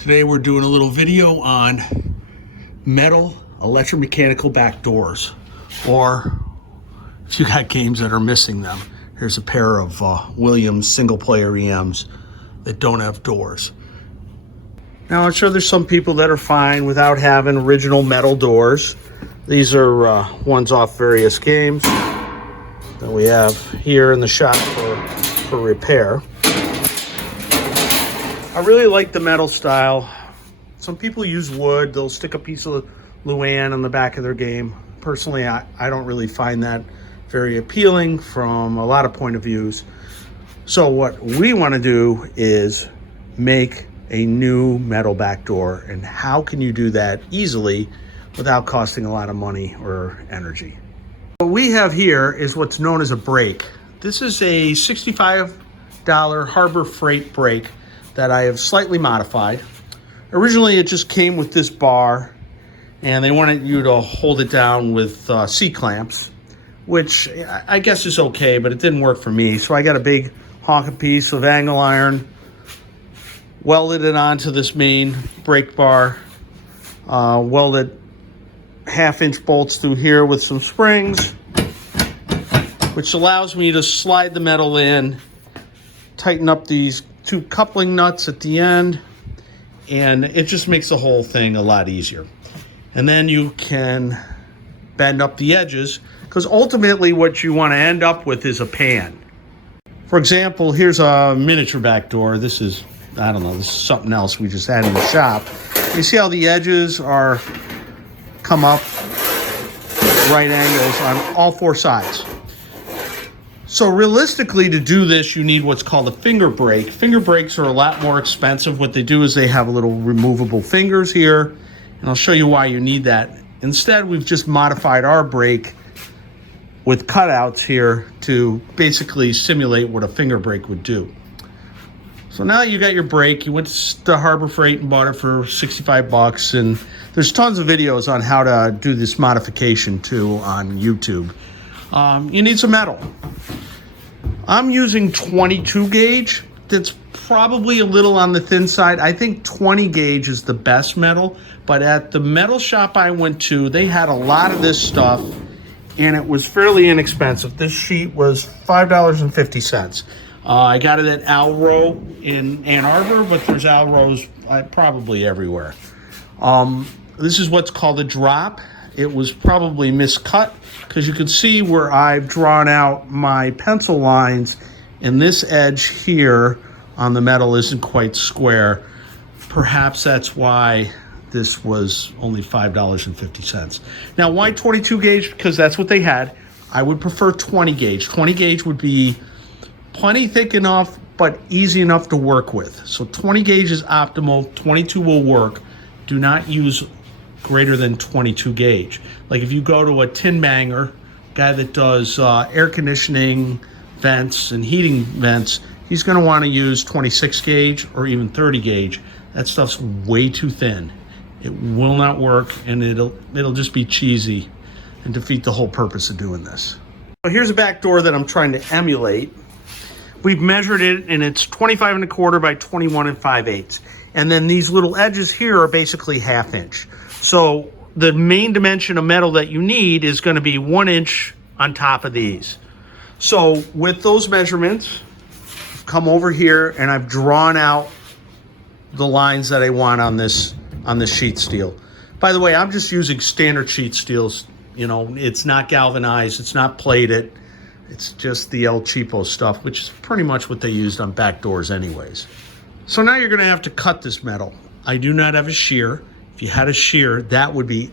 Today we're doing a little video on metal electromechanical back doors, or if you got games that are missing them, here's a pair of Williams single player EMs that don't have doors. Now I'm sure there's some people that are fine without having original metal doors. These are ones off various games that we have here in the shop for repair. I really like the metal style. Some people use wood. They'll stick a piece of Luan on the back of their game. Personally, I don't really find that very appealing from a lot of point of views. So what we want to do is make a new metal back door. And how can you do that easily without costing a lot of money or energy? What we have here is what's known as a brake. This is a $65 Harbor Frieght brake that I have slightly modified. Originally it just came with this bar and they wanted you to hold it down with C-clamps, which I guess is okay, but it didn't work for me. So I got a big honking piece of angle iron, welded it onto this main brake bar, welded 1/2-inch bolts through here with some springs, which allows me to slide the metal in, tighten up these 2 coupling nuts at the end, and it just makes the whole thing a lot easier. And then you can bend up the edges, because ultimately what you want to end up with is a pan. For example, here's a miniature back door. This is, I don't know, this is something else we just had in the shop. You see how the edges are come up right angles on all 4 sides. So realistically, to do this, you need what's called a finger brake. Finger brakes are a lot more expensive. What they do is they have little removable fingers here, and I'll show you why you need that. Instead, we've just modified our brake with cutouts here to basically simulate what a finger brake would do. So now you got your brake. You went to Harbor Frieght and bought it for $65, and there's tons of videos on how to do this modification too on YouTube. You need some metal. I'm using 22 gauge. That's probably a little on the thin side. I think 20 gauge is the best metal, but at the metal shop I went to, they had a lot of this stuff and it was fairly inexpensive. This sheet was $5.50. I got it at Alro in Ann Arbor, but there's Alros probably everywhere. This is what's called a drop. It was probably miscut, because you can see where I've drawn out my pencil lines, and this edge here on the metal isn't quite square. Perhaps that's why this was only $5.50. Now, why 22 gauge? Because that's what they had. I would prefer 20 gauge. 20 gauge would be plenty thick enough, but easy enough to work with. So 20 gauge is optimal. 22 will work. Do not use greater than 22 gauge. Like if you go to a tin banger, guy that does air conditioning vents and heating vents, he's going to want to use 26 gauge or even 30 gauge. That stuff's way too thin. It will not work, and it'll just be cheesy and defeat the whole purpose of doing this. So here's a back door that I'm trying to emulate. We've measured it, and it's 25 1/4 by 21 5/8. And then these little edges here are basically 1/2 inch. So the main dimension of metal that you need is going to be 1 inch on top of these. So with those measurements, I've come over here and I've drawn out the lines that I want on this sheet steel. By the way, I'm just using standard sheet steels. You know, it's not galvanized, it's not plated. It's just the El Cheapo stuff, which is pretty much what they used on back doors anyways. So now you're going to have to cut this metal. I do not have a shear. If you had a shear, that would be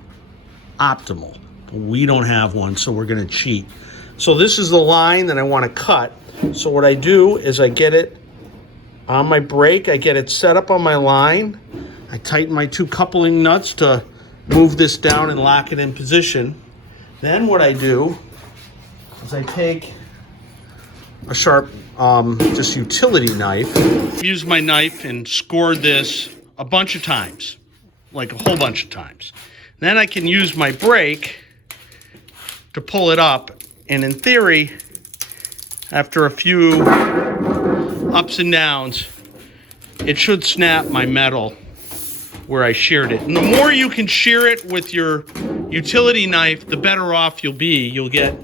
optimal. But we don't have one, so we're going to cheat. So this is the line that I want to cut. So what I do is I get it on my brake. I get it set up on my line. I tighten my 2 coupling nuts to move this down and lock it in position. Then what I do is I take a sharp just utility knife. I've used my knife and scored this a bunch of times, like a whole bunch of times. Then I can use my brake to pull it up, and in theory, after a few ups and downs, it should snap my metal where I sheared it. And the more you can shear it with your utility knife, the better off you'll be. You'll get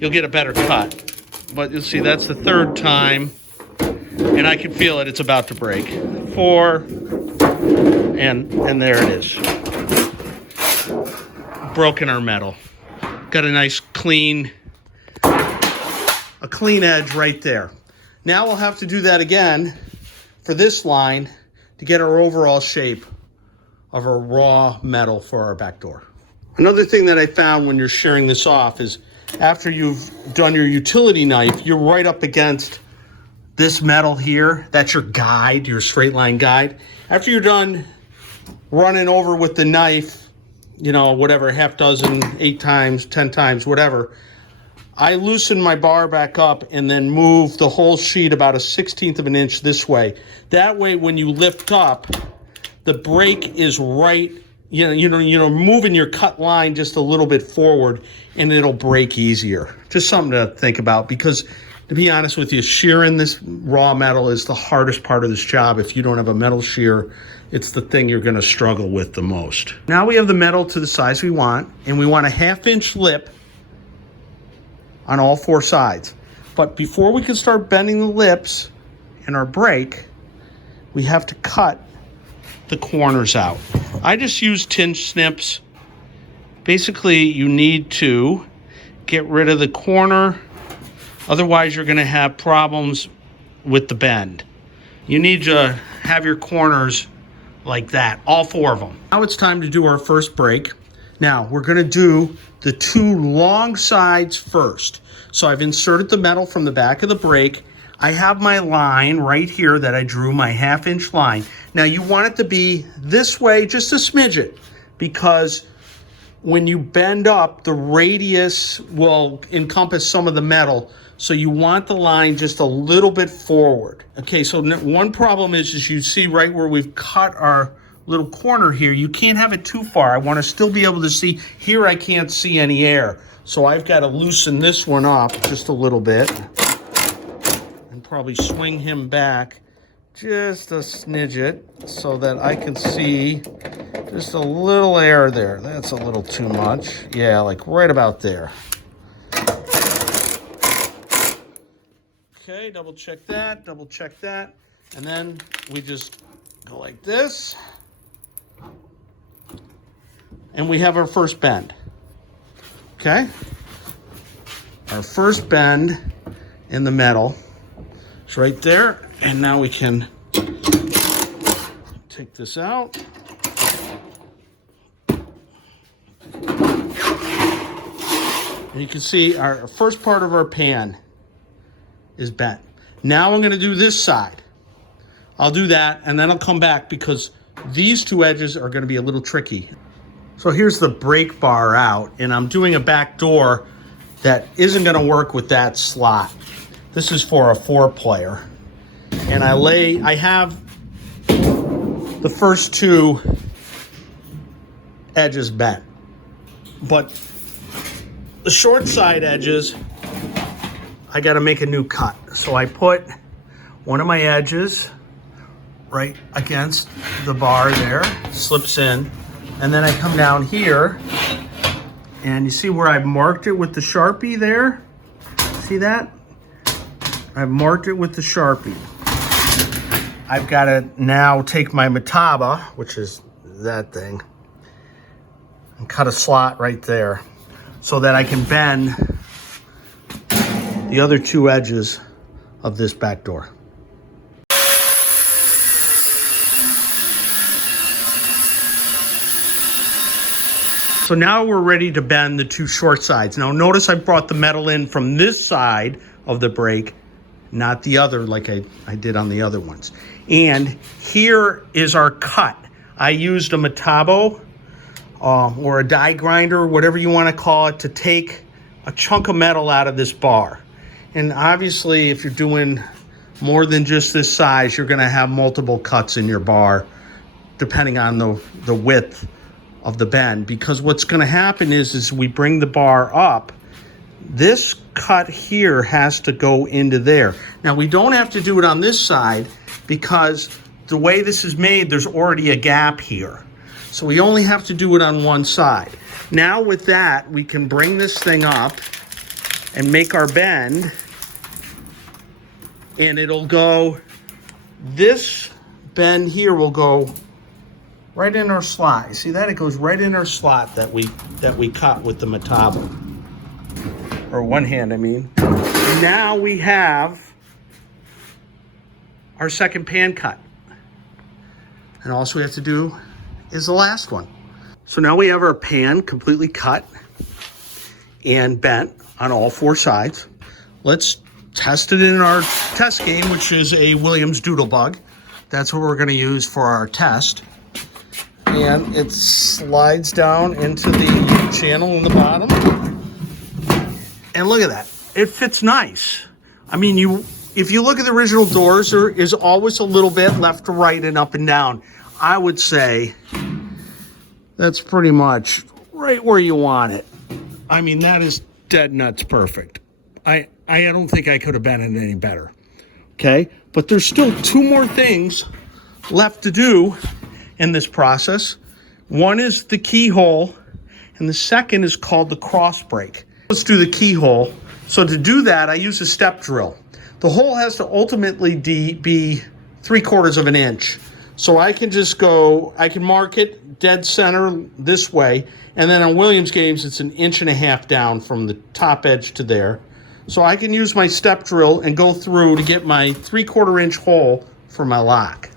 a better cut. But you'll see that's the third time, and I can feel it. It's about to break. 4, and there it is. Broken our metal. Got a nice clean edge right there. Now we'll have to do that again for this line to get our overall shape of our raw metal for our back door. Another thing that I found when you're shearing this off is after you've done your utility knife, you're right up against this metal here. That's your guide, your straight line guide. After you're done running over with the knife, you know, whatever, half dozen, 8 times, 10 times, whatever, I loosen my bar back up and then move the whole sheet about 1/16 of an inch this way. That way, when you lift up, the break is right, moving your cut line just a little bit forward, and it'll break easier. Just something to think about, because to be honest with you, shearing this raw metal is the hardest part of this job. If you don't have a metal shear, it's the thing you're going to struggle with the most. Now we have the metal to the size we want, and we want a 1/2 inch lip on all 4 sides. But before we can start bending the lips in our break, we have to cut the corners out. I just use tin snips. Basically, you need to get rid of the corner, otherwise you're going to have problems with the bend. You need to have your corners like that, all 4 of them. Now it's time to do our first break. Now we're going to do the 2 long sides first. So I've inserted the metal from the back of the break. I have my line right here that I drew, my 1/2 inch line. Now you want it to be this way, just a smidget, because when you bend up, the radius will encompass some of the metal. So you want the line just a little bit forward. Okay, so one problem is you see right where we've cut our little corner here, you can't have it too far. I want to still be able to see. Here I can't see any air. So I've got to loosen this one up just a little bit and probably swing him back just a smidget so that I can see just a little air there. That's a little too much. Yeah, like right about there. Okay, double check that, and then we just go like this. And we have our first bend. Okay? Our first bend in the metal is right there. And now we can take this out. And you can see our first part of our pan is bent. Now I'm going to do this side. I'll do that, and then I'll come back because these 2 edges are going to be a little tricky. So here's the brake bar out, and I'm doing a back door that isn't going to work with that slot. This is for a 4-player. And I have the first 2 edges bent. But the short side edges, I got to make a new cut. So I put one of my edges right against the bar there, slips in, and then I come down here, and you see where I've marked it with the Sharpie there? See that? I've marked it with the Sharpie. I've got to now take my Mataba, which is that thing, and cut a slot right there so that I can bend the other 2 edges of this back door. So now we're ready to bend the 2 short sides. Now notice I brought the metal in from this side of the brake, not the other like I did on the other ones. And here is our cut. I used a Matabo or a die grinder, whatever you want to call it, to take a chunk of metal out of this bar. And obviously, if you're doing more than just this size, you're going to have multiple cuts in your bar, depending on the width of the bend. Because what's going to happen is we bring the bar up, this cut here has to go into there. Now, we don't have to do it on this side because the way this is made, there's already a gap here. So we only have to do it on one side. Now with that, we can bring this thing up and make our bend, and it'll go, this bend here will go right in our slot. You see that? It goes right in our slot that we cut with the mataba. Or one hand, I mean. Now we have our second pan cut. And all we have to do is the last one. So now we have our pan completely cut and bent on all four sides. Let's test it in our test game, which is a Williams Doodlebug. That's what we're going to use for our test. And it slides down into the channel in the bottom. And look at that. It fits nice. I mean, if you look at the original doors, there is always a little bit left to right and up and down. I would say that's pretty much right where you want it. I mean, that is dead nuts perfect. I don't think I could have been it any better. Okay? But there's still two more things left to do in this process. One is the keyhole, and the second is called the cross break. Let's do the keyhole. So to do that, I use a step drill. The hole has to ultimately be 3/4 of an inch. So I can just go, I can mark it dead center this way, and then on Williams games, it's 1.5 inches down from the top edge to there. So I can use my step drill and go through to get my 3/4 inch hole for my lock.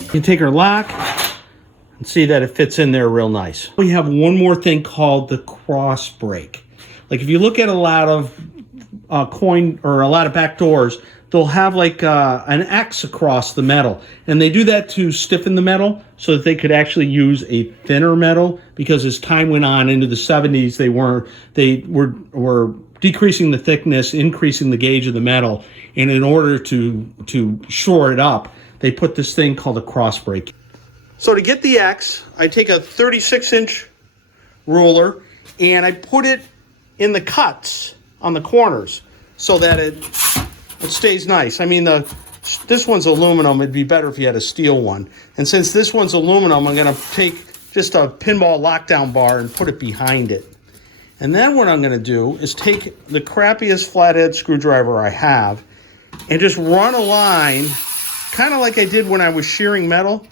You can take our lock and see that it fits in there real nice. We have one more thing called the cross break. Like if you look at a lot of coin or a lot of back doors, they'll have like an X across the metal, and they do that to stiffen the metal so that they could actually use a thinner metal, because as time went on into the 70s, they were decreasing the thickness, increasing the gauge of the metal, and in order to shore it up, they put this thing called a cross break. So to get the X, I take a 36-inch ruler and I put it in the cuts on the corners so that it stays nice. I mean, this one's aluminum. It'd be better if you had a steel one. And since this one's aluminum, I'm going to take just a pinball lockdown bar and put it behind it. And then what I'm going to do is take the crappiest flathead screwdriver I have and just run a line, kind of like I did when I was shearing metal,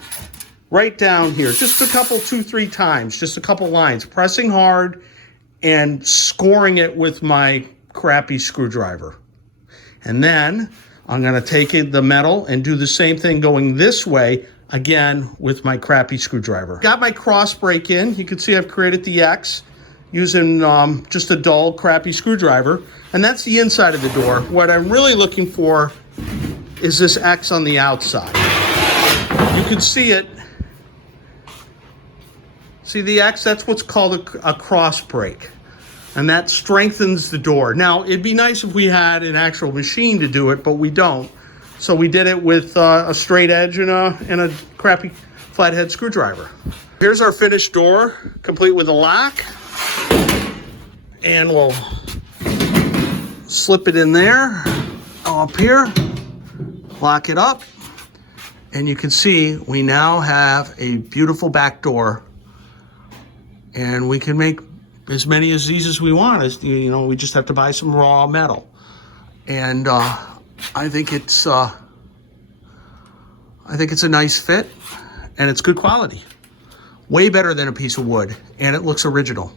right down here. Just a couple, 2-3 times, just a couple lines, pressing hard and scoring it with my crappy screwdriver. And then I'm going to take the metal and do the same thing going this way, again, with my crappy screwdriver. Got my cross break in. You can see I've created the X using just a dull, crappy screwdriver. And that's the inside of the door. What I'm really looking for is this X on the outside. You can see it. See the X? That's what's called a cross break. And that strengthens the door. Now, it'd be nice if we had an actual machine to do it, but we don't. So we did it with a straight edge and a crappy flathead screwdriver. Here's our finished door, complete with a lock. And we'll slip it in there, up here, lock it up. And you can see we now have a beautiful back door. And we can make as many of these as we want. We just have to buy some raw metal. And I think it's a nice fit, and it's good quality. Way better than a piece of wood, and it looks original.